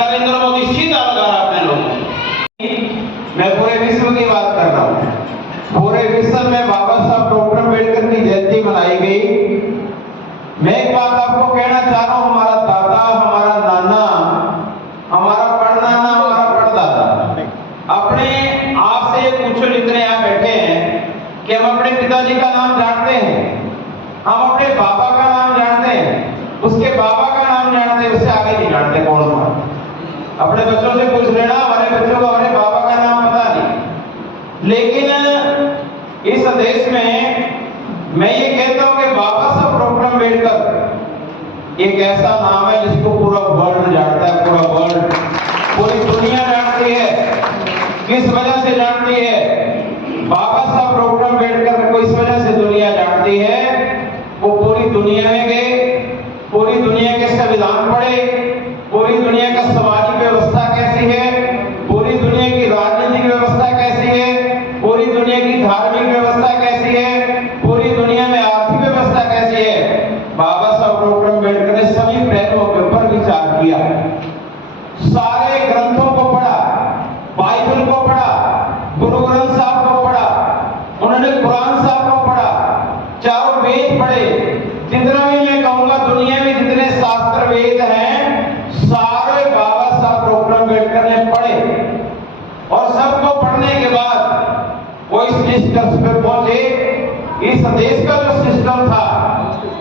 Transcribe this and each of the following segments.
नरेंद्र मोदी सीधा लगा रहा अपने लोगों। मैं पूरे विश्व की बात कर रहा हूँ। पूरे विश्व में बाबा साहब डॉक्टर अम्बेडकर की जयंती मनाई गई। मैं एक बात आपको कहना चाह रहा हूँ, हमारा दादा, हमारा नाना, हमारा परनाना, हमारा परदादा अपने आप से ये पूछो जितने यहाँ बैठे हैं कि हम अपने पिताजी का नाम जानते हैं, हम अपने बाबा का नाम जानते हैं, उसके बाबा का नाम जानते हैं, उससे आगे नहीं जानते कौन था। अपने बच्चों से पूछ लेना, हमारे बच्चों को हमारे बाबा का नाम पता नहीं। लेकिन इस देश में मैं ये कहता हूं कि बाबा साहब डॉक्टर अम्बेडकर एक ऐसा नाम है जिसको पूरा वर्ल्ड जानता है, पूरा वर्ल्ड, पूरी दुनिया जानती है। किस वजह से जानती है? बाबा साहब डॉक्टर अम्बेडकर को इस वजह से दुनिया जानती है, वो पूरी दुनिया में गए, पूरी दुनिया के संविधान पढ़े, पूरी दुनिया का समाजिक व्यवस्था कैसी है, पूरी दुनिया की राजनीतिक व्यवस्था कैसी है, पूरी दुनिया की धार्मिक व्यवस्था कैसी है, पूरी दुनिया में आर्थिक व्यवस्था कैसी है। बाबा साहब डॉक्टर अम्बेडकर ने सभी पहलुओं के ऊपर विचार किया, सारे ग्रंथों को पढ़ा, बाइबल को पढ़ा, गुरु ग्रंथ साहब को पढ़ा, उन्होंने कुरान साहब को पढ़ा, चारों वेद पढ़े। जितना भी मैं कहूंगा दुनिया में जितने शास्त्र वेद हैं सारे बाबा साहब डॉक्टर अम्बेडकर ने पढ़े, और सबको पढ़ने के बाद वो इस निष्कर्ष पर पहुंचे, इस देश का जो सिस्टम था,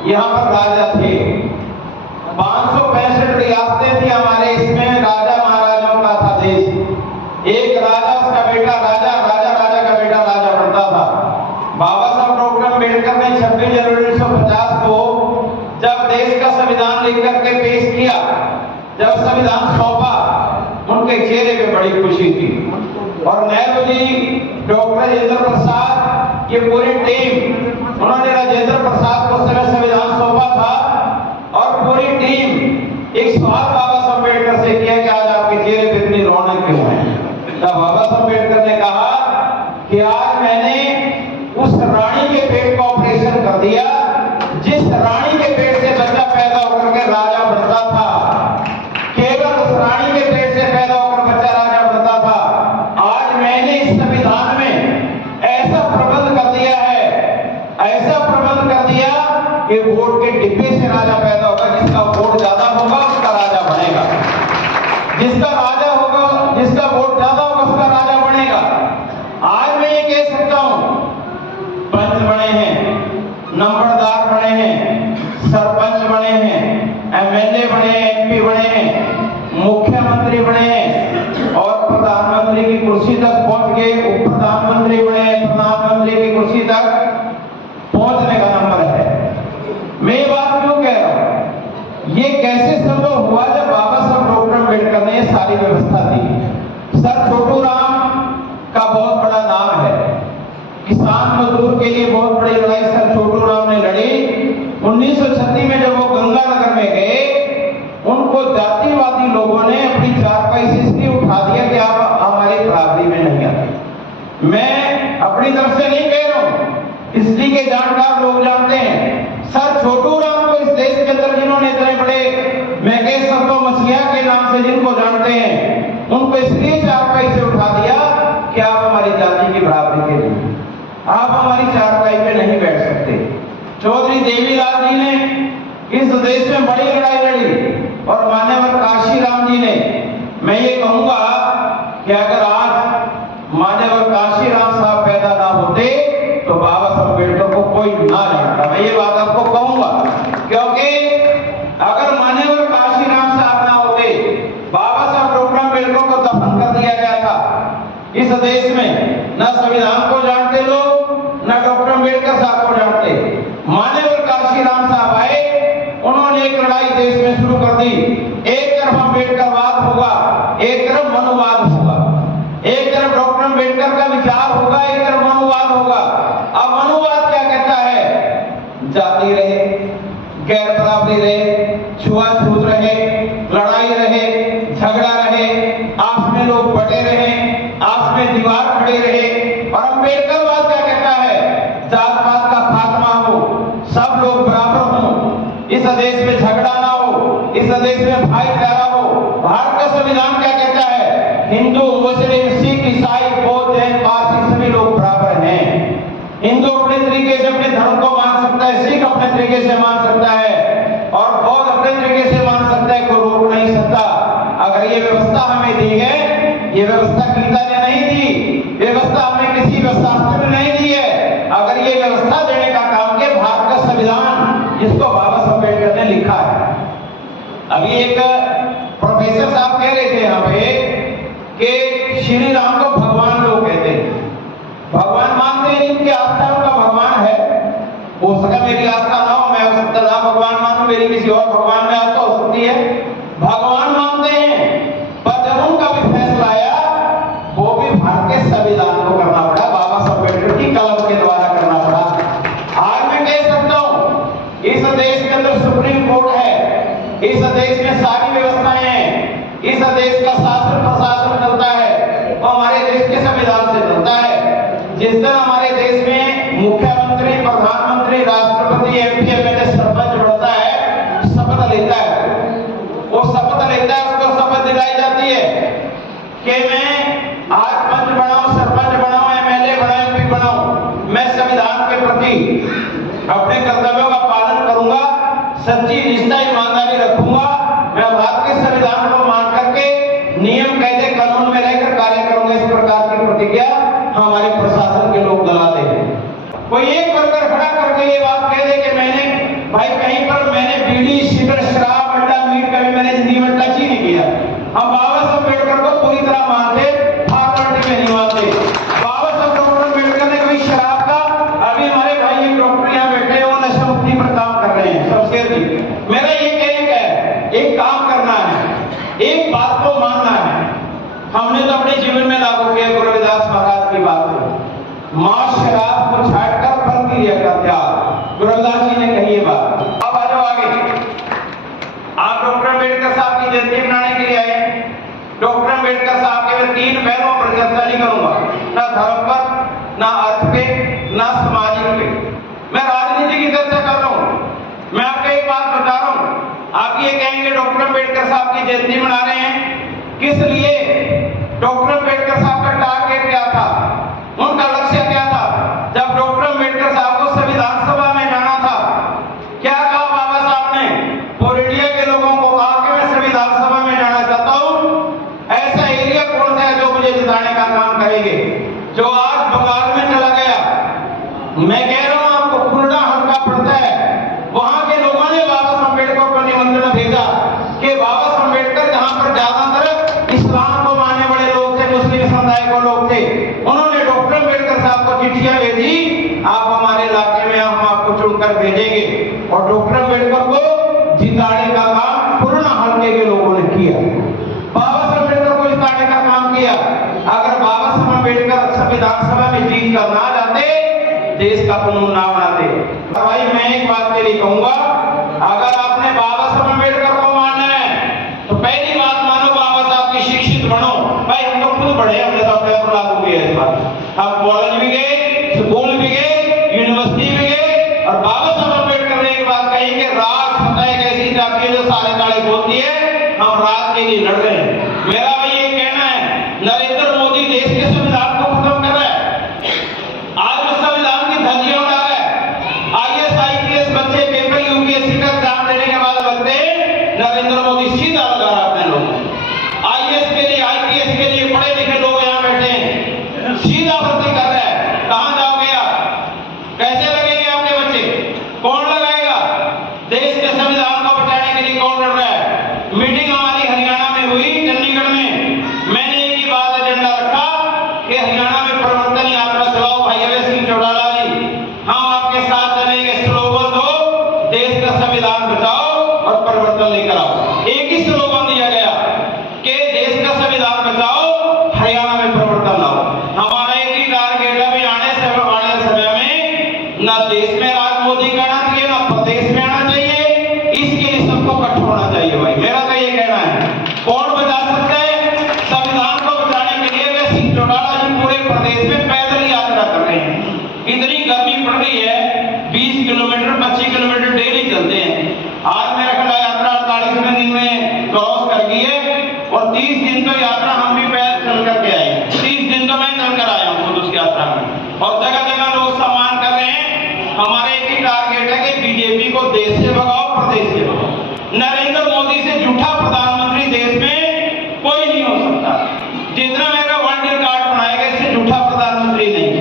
यहाँ पर राजा थे, 565 रियासतें थी हमारे, इसमें राजा महाराजाओं का था देश। एक राजा, उसका बेटा राजा, राजा राजा का बेटा राजा बनता था। बाबा साहब डॉक्टर अम्बेडकर ने 26 जनवरी 1950 को जब देश का संविधान लिख करके पेश किया, जब संविधान सौंपा, उनके चेहरे पे बड़ी खुशी थी। और नेहरू जी, डॉक्टर राजेंद्र प्रसाद, ये पूरी टीम, उन्होंने राजेंद्र प्रसाद को संविधान सौंपा था, और पूरी टीम एक सवाल बाबा साहब अम्बेडकर से किया कि आज आपके चेहरे पे इतनी रौनक क्यों है? तब बाबा साहब अम्बेडकर ने कहा कि आज मैंने उस रानी के पेट का ऑपरेशन कर दिया, जिस रानी के पेट से बच्चा पैदा होकर के राजा बनता था, केवल उस रानी के पेट से पैदा होकर बच्चा राजा बनता था। आज मैंने इस संविधान में ऐसा प्रबंध कर दिया है, ऐसा प्रबंध कर दिया कि वोट के डिब्बे से राजा पैदा होगा, जिसका वोट ज्यादा होगा उसका राजा बनेगा, जिसका राजा होगा, जिसका वोट ज्यादा होगा उसका राजा बनेगा। आज मैं ये कह सकता हूं, पंच बने हैं, नंबरदार बने हैं, सरपंच बने हैं, एमएलए बने हैं, एमपी बने हैं, मुख्यमंत्री बने हैं, और प्रधानमंत्री की कुर्सी तक पहुंच गए, उप प्रधानमंत्री बने, प्रधानमंत्री की कुर्सी तक पहुंचने का नंबर है। मैं ये बात क्यों कह रहा हूं? ये कैसे संभव हुआ जब बाबा साहब डॉक्टर अम्बेडकर ने सारी व्यवस्था दी। सर छोटू राम का बहुत बड़ा नाम है, किसान मजदूर के लिए बहुत बड़ी लड़ाई सर छोटू राम ने लड़ी। 1936 में जब वो गंगानगर में गए, उनको जातिवादी लोगों ने अपनी चारपाई से इसलिए उठा दिया कि आप हमारी बराबरी में नहीं आते। मैं अपनी तरफ से नहीं कह रहा हूं, इसलिए के जानकार लोग जानते हैं। सर छोटू राम को इस देश के अंदर जिन्होंने इतने बड़े, मैं कह सकता हूं मसीहा के नाम से जिनको जानते हैं, उनको इसलिए चारपाई से उठा दिया कि आप हमारी जाति की बराबरी के लिए, आप हमारी चारपाई पे नहीं बैठ सकते। चौधरी देवीलाल जी ने इस देश में बड़ी लड़ाई लड़ी, और मान्यवर काशीराम जी ने, मैं ये कहूंगा कि अगर आज मान्यवर काशीराम साहब पैदा ना होते तो बाबा साहब अम्बेडकर को कोई ना जानता। मैं ये बात आपको कहूंगा, क्योंकि अगर मान्यवर काशीराम साहब ना होते, बाबा साहब डॉक्टर अम्बेडकर को दफन कर दिया गया था। इस देश में न संविधान को जानते लोग, न डॉक्टर अम्बेडकर साहब को जानते। मान्यवर काशीराम साहब आए, उन्होंने एक लड़ाई देश में शुरू कर दी। एक तरफ अम्बेडकरवाद होगा, एक तरफ मनुवाद होगा, एक तरफ डॉक्टर अम्बेडकर का विचार होगा, एक तरफ मनुवाद होगा। अब मनुवाद क्या कहता है? जाति रहे, गैर बराबरी रहे, छुआछूत रहे, लड़ाई रहे, झगड़ा रहे, आपस में लोग बटे रहे, आपस में दीवार खड़े रहे। और अम्बेडकरवाद क्या कहता है? जात पात का खात्मा हो, सब लोग बराबर हों, इस देश में झगड़ा ना हो, इस देश में भाईचारा हो। भारत का संविधान हिंदू, मुस्लिम, सिख, ईसाई, बौद्ध, जैन, पारसी सभी लोग बराबर हैं। हिंदू अपने तरीके से अपने धर्म को मान सकता है, सिख अपने तरीके से मान सकता है और बौद्ध अपने तरीके से मान सकता है, कोई रोक नहीं सकता। अगर ये व्यवस्था हमें दी है, ये व्यवस्था गीता ने नहीं दी, व्यवस्था हमें किसी शास्त्र ने नहीं दी है। अगर ये व्यवस्था देने का काम किया भारत का संविधान, जिसको बाबा साहब अम्बेडकर ने लिखा है। अभी एक प्रोफेसर साहब कह रहे थे यहाँ पे कि श्री राम को भगवान लोग कहते हैं, भगवान मानते हैं, इनकी आस्था उनका भगवान है। हो सका मेरी आस्था ना हो, मैं हो सकता ना भगवान मानूं, मेरी किसी और भगवान में आस्था हो सकती है। भगवान मानते हैं, पर जब उनका भी फैसला आया वो भी भारत के संविधान को करना पड़ा, बाबा साहब अम्बेडकर की कलम के द्वारा करना पड़ा। आज मैं कह सकता हूँ इस देश के अंदर सुप्रीम कोर्ट है, इस देश में सारी व्यवस्थाएं हैं, इस देश का शासन प्रशासन चलता है वो हमारे देश के संविधान से चलता है। जिस दिन हमारे देश में मुख्यमंत्री, प्रधानमंत्री, राष्ट्रपति, एमपी, एमएलए सरपंच बढ़ता है, शपथ लेता है, वो शपथ लेता है, उसको शपथ दिलाई जाती है कि मैं आज पंच बनाऊं, सरपंच बनाऊं, एमएलए बनाऊं, एमपी बनाऊं, मैं संविधान के प्रति अपने कर्तव्यों का पालन करूंगा, सच्ची निष्ठा ईमानदारी रखूंगा, मैं भारत के संविधान को मान करके नियम कायदे कानून में रहकर कार्य करूंगा। इस प्रकार की प्रतिज्ञा हमारे प्रशासन के लोग दिलाते हैं। कोई एक वर्कर खड़ा करके ये बात कह दे कि मैंने भाई कहीं पर मैंने बीड़ी, सिगरेट, शराब, अड्डा, मीट कभी मैंने जिंदगी में टच ही नहीं किया। हम बाबा साहब अम्बेडकर को पूरी तरह मानते, फार्मेलिटी में नहीं मानते। बाबा साहब डॉक्टर अम्बेडकर ने कभी शराब का, अभी हमारे भाई एक डॉक्टर यहाँ बैठे वो नशा मुक्ति पर काम कर रहे हैं, शमशेर जी। मेरा ये कहना है, एक काम करना है, एक बात को मानना है। हमने तो अपने जीवन में लागू किया गुरु रविदास महाराज की बात को, मां शराब को छाटकर फल क्रिया का त्याग, गुरु रविदास जी ने कही ये बात। अब आ जाओ आगे, आप डॉक्टर अम्बेडकर साहब की जयंती मनाने के लिए आए। डॉक्टर अम्बेडकर साहब के मैं 3 पहलुओं पर चर्चा नहीं करूंगा, ना धर्म पर, ना अर्थ पे, ना सामाजिक पे, मैं राजनीति की चर्चा कर रहा हूं। मैं आपको एक बात बता रहा हूं, आप ये कहेंगे डॉक्टर अम्बेडकर साहब की जयंती मना रहे हैं किस लिए? डॉक्टर अम्बेडकर साहब का टारगेट क्या था, उनका लक्ष्य क्या था? जब डॉक्टर अम्बेडकर साहब को संविधान सभा में जाना था, क्या कहा बाबा साहब ने? पूरे इंडिया के लोगों को कहा कि मैं संविधान सभा में जाना चाहता हूं। ऐसा एरिया कौन सा है जो मुझे जिताने का काम करेंगे? जो आज बंगाल में चला गया, मैं कह रहा हूं आपको खुलना हल्का पड़ता है, वहां के लोगों ने बाबा साहब अम्बेडकर को निमंत्रण भेजा कि बाबा साहब अम्बेडकर जहां पर ज्यादातर इस्लाम को मानने वाले लोग थे, मुस्लिम समुदाय को लोग थे, उन्होंने डॉक्टर अम्बेडकर साहब को चिट्ठियां भेजी, आप हमारे इलाके में हम आपको चुनकर भेजेंगे। और डॉक्टर अम्बेडकर को जिताने का काम पूर्ण हल्के के लोगों ने किया, बाबा साहब अम्बेडकर को जिताने का काम किया। अगर बाबा साहब अम्बेडकर संविधान सभा में जीत कर ना जाते, देश का कानून ना बनाते। भाई मैं एक बात के लिए कहूंगा, अगर आपने बाबा साहब अम्बेडकर को मानना है तो पहली बात मानो बाबा साहब की शिक्षित बनो। भाई हम तो खुद पढ़े, हमने तो पेपर लागू किया इस बात, हम कॉलेज भी गए, स्कूल भी गए, यूनिवर्सिटी भी गए, और बाबा साहब अम्बेडकर ने एक बात कही कि राज सत्ता एक ऐसी जाति है जो सारे ताले बोलती है, हम राज के लिए लड़ रहे हैं। मेरा भाई ये कहना है, नरेंद्र मोदी देश के संविधान को खत्म कर रहा है, आज वो संविधान की धज्जियां उड़ा रहा है। आईएएस आईपीएस बच्चे पेपर यूपीएससी का एग्जाम देने के बाद लगते नरेंद्र मोदी सीधा लगा रहा अपने लोग। आईएएस के लिए, आईपीएस के लिए पढ़े लिखे लोग यहाँ बैठे हैं, सीधा भर्ती कर रहा है। कहां जाओगे आप? कैसे लगेंगे आपके बच्चे? कौन लगाएगा? देश के संविधान को बचाने के लिए कौन लड़ रहा है? मीटिंग हमारी हरियाणा में हुई, चंडीगढ़ में, मैंने एक ही बात एजेंडा रखा कि हरियाणा में परिवर्तन यात्रा चलाओ भाई अभय सिंह चौटाला जी, हम आपके साथ चलेंगे। स्लोगन दो, देश का संविधान बचाओ और परिवर्तन लेकर आओ। एक ही स्लोगन दिया गया कि देश का संविधान बचाओ मोदी से झूठा प्रधानमंत्री देश में कोई नहीं हो सकता। जितना मेरा वर्ल्ड रिकॉर्ड बनाएगा, इससे झूठा प्रधानमंत्री नहीं।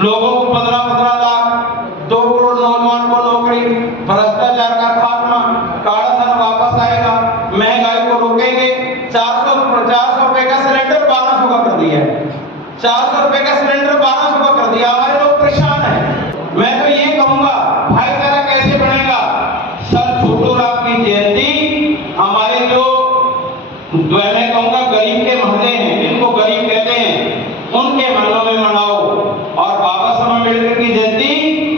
लोगों को 15-15 लाख, 2 करोड़ नौजवान को नौकरी, भ्रष्टाचार का खात्मा, काला धन वापस आएगा, महंगाई को रोकेंगे। 400 रुपए का सिलेंडर 1200 का कर दिया है। 400 रुपए का सिलेंडर 1200 का कर दिया। हमारे लोग परेशान हैं। मैं तो ये कहूंगा, भाईचारा कैसे बनेगा? सर छोटू राम की जयंती हमारे जो मैं कहूंगा गरीब के मोहल्ले हैं, जिनको गरीब कहते हैं, उनके मोहल्लों में मनाओ। और बाबा साहब अम्बेडकर की जयंती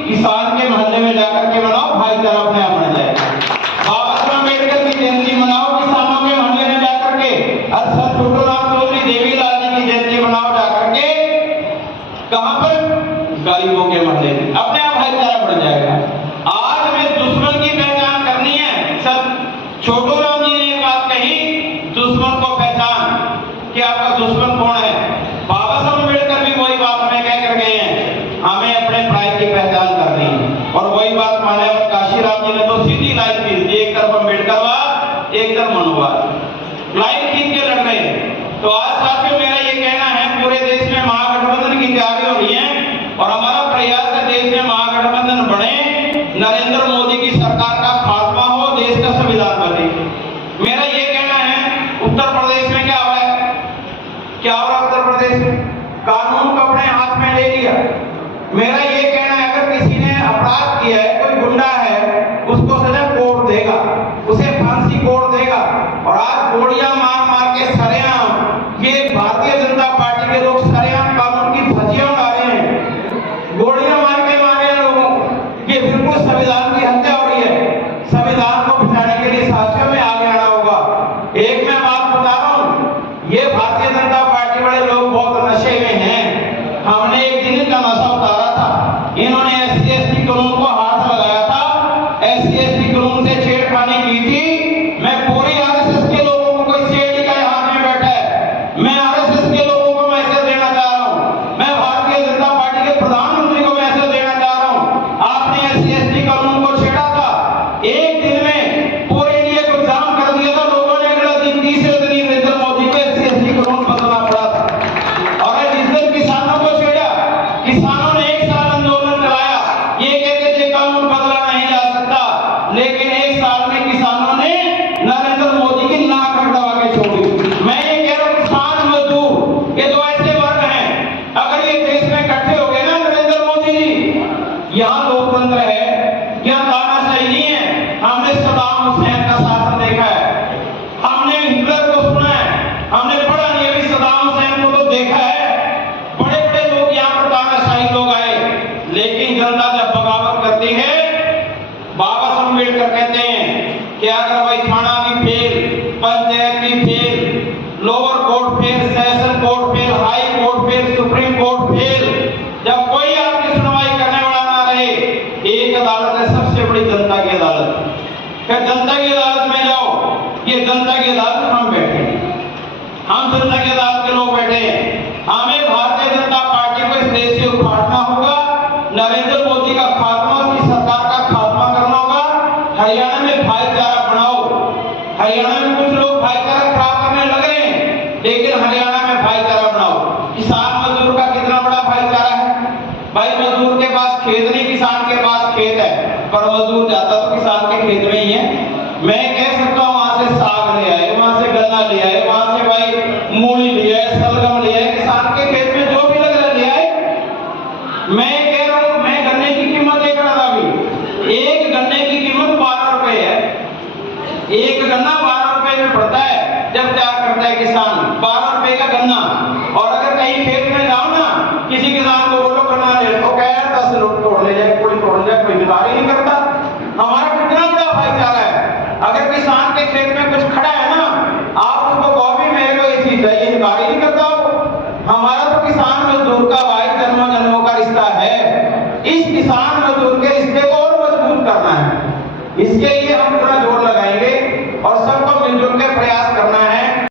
किसान के मोहल्ले में जाकर के मनाओ, भाईचारा अपने आप बन जाए। बाबा साहब अम्बेडकर की जयंती मनाओ किसानों के मोहल्ले में जाकर के, और सर छोटू राम चौधरी देवीलाल जी की जयंती मनाओ जाकर के, कहां पर? गरीबों के मोहल्ले में। अपने आप भाईचारा बढ़ जाएगा। आज हमें दुश्मन की पहचान करनी है। सर छोटू राम जी ने एक बात कही, दुश्मन को पहचान कि आपका दुश्मन कौन है। बाबा साहब अम्बेडकर भी वही बात हमें कह कर गए हैं, हमें अपने भाई की पहचान करनी है। और वही बात मान्यवर काशीराम जी ने तो सीधी लाइन खींच दी, एक तरफ अम्बेडकरवाद, एक तरफ मनुवाद, लाइन खींच के लड़ रहे हैं। तो आज साथियों मेरा ये कहना है, पूरे देश में महागठबंधन की तैयारी हो रही है और हमारा प्रयास है देश में महागठबंधन बने, नरेंद्र मोदी की सरकार का खात्मा हो, देश का संविधान बने। मेरा ये कहना है, उत्तर प्रदेश में क्या हो रहा है? क्या हो रहा है उत्तर प्रदेश में? कानून को अपने हाथ में ले लिया। मेरा ये कहना है, अगर किसी ने अपराध किया है, कोई गुंडा है, उसको सजा कोर्ट देगा, उसे फांसी कोर्ट देगा। और आज गोलियां मार मार के सरेआम ये भारतीय जनता पार्टी के लोग सरेआम कानून की धज्जियां उड़ा रहे हैं, गोलियां मार के मारे लोगों, ये बिल्कुल संविधान की हत्या हो रही है। संविधान को बचाने के लिए साथियों में आगे आना होगा। एक मैं बात बता रहा हूं, ये भारतीय जनता पार्टी वाले लोग बहुत नशे में हैं। हमने एक दिन का नशा उतारा था, इन्होंने SC/ST कानून को हाथ लगाया था, SC/ST कानून से छेड़खानी की थी। मैं पूरी RSS के लोगों को, कोई CID का हाथ में बैठा है, मैं RSS के लोगों को मैसेज देना चाह रहा हूं, मैं भारतीय जनता पार्टी के प्रधानमंत्री को मैसेज देना चाह रहा हूं। आपने SC/ST कानून को छेड़ा था, एक दिन में पूरे इंडिया को जाम कर दिया था। लोगों ने अगला दिन, तीसरे दिन नरेंद्र मोदी को SC/ST कानून बदलना पड़ा था। और जिस दिन किसानों को छेड़ा, किसानों ने 1 साल आंदोलन चलाया, ये कहते थे कानून बदला नहीं जा सकता, लेकिन 1 साल में किसानों ने नरेंद्र मोदी की नाक कटवा के छोड़ी। मैं ये कह रहा हूं, किसान मजदूर ये तो ऐसे वर्ग हैं, अगर ये देश में इकट्ठे हो गए ना नरेंद्र मोदी जी, यहाँ लोकतंत्र है, यहाँ तानाशाही नहीं है। हमने सद्दाम हुसैन का शासन देखा है, हमने हिटलर को सुना है, हमने पढ़ा नहीं, अभी सद्दाम हुसैन को तो देखा है। बड़े बड़े लोग यहाँ पर तानाशाही लोग आए, लेकिन जनता जब बगावत करती है, बाबा साहब अम्बेडकर कहते हैं कि अगर भाई थाना भी फेल, पंचायत भी fail, lower court fail, session court fail, high court fail, supreme court fail, जब कोई आपकी सुनवाई करने वाला ना रहे, एक अदालत है सबसे बड़ी, जनता की अदालत। फिर जनता की अदालत में जाओ, ये जनता की अदालत हम बैठे हैं, हम जनता की अदालत के लोग बैठे हैं। हमें भारतीय जनता पार्टी को इस देश से उखाड़ना होगा, नरेंद्र मोदी का खात्मा, उसकी सरकार का खात्मा करना होगा। हरियाणा में भाईचारा बनाओ। हरियाणा में कुछ लोग भाईचारा खराब करने लगे हैं, लेकिन हरियाणा में भाईचारा बनाओ। किसान मजदूर का कितना बड़ा भाईचारा है भाई, मजदूर के पास खेत नहीं, किसान के पास खेत है, पर मजदूर जाता तो किसान के खेत में ही है। मैं कह सकता हूँ वहां से साग ले आए, वहां से गन्ना ले आए, वहां से भाई मूली ले आए, सलगम ले आए, किसान के खेत में जो भी लग रहा ले आए। मैं कह रहा हूँ, मैं गन्ने की कीमत देख रहा था अभी, एक गन्ने की कीमत 12 रुपए है। एक गन्ना 12 रुपए में पड़ता है जब तैयार करता है किसान, 12 रुपए का गन्ना। और अगर कहीं खेत में जाओ ना, किसी किसान को बोलो गन्ना ले, तो कह 10 लोग तोड़ ले जाए, कोई तोड़ जाए, कोई निकाल ही नहीं करता। हमारा कितना बड़ा भाईचारा है। अगर किसान के खेत में कुछ खड़ा है ना, आप उसको कहो भी मेरे को ये चीज चाहिए, निकाल ही नहीं करता। हमारा तो किसान मजदूर का भाई जन्मों जन्मों का रिश्ता है। इस किसान मजदूर के रिश्ते को और मजबूत करना है, इसके लिए हम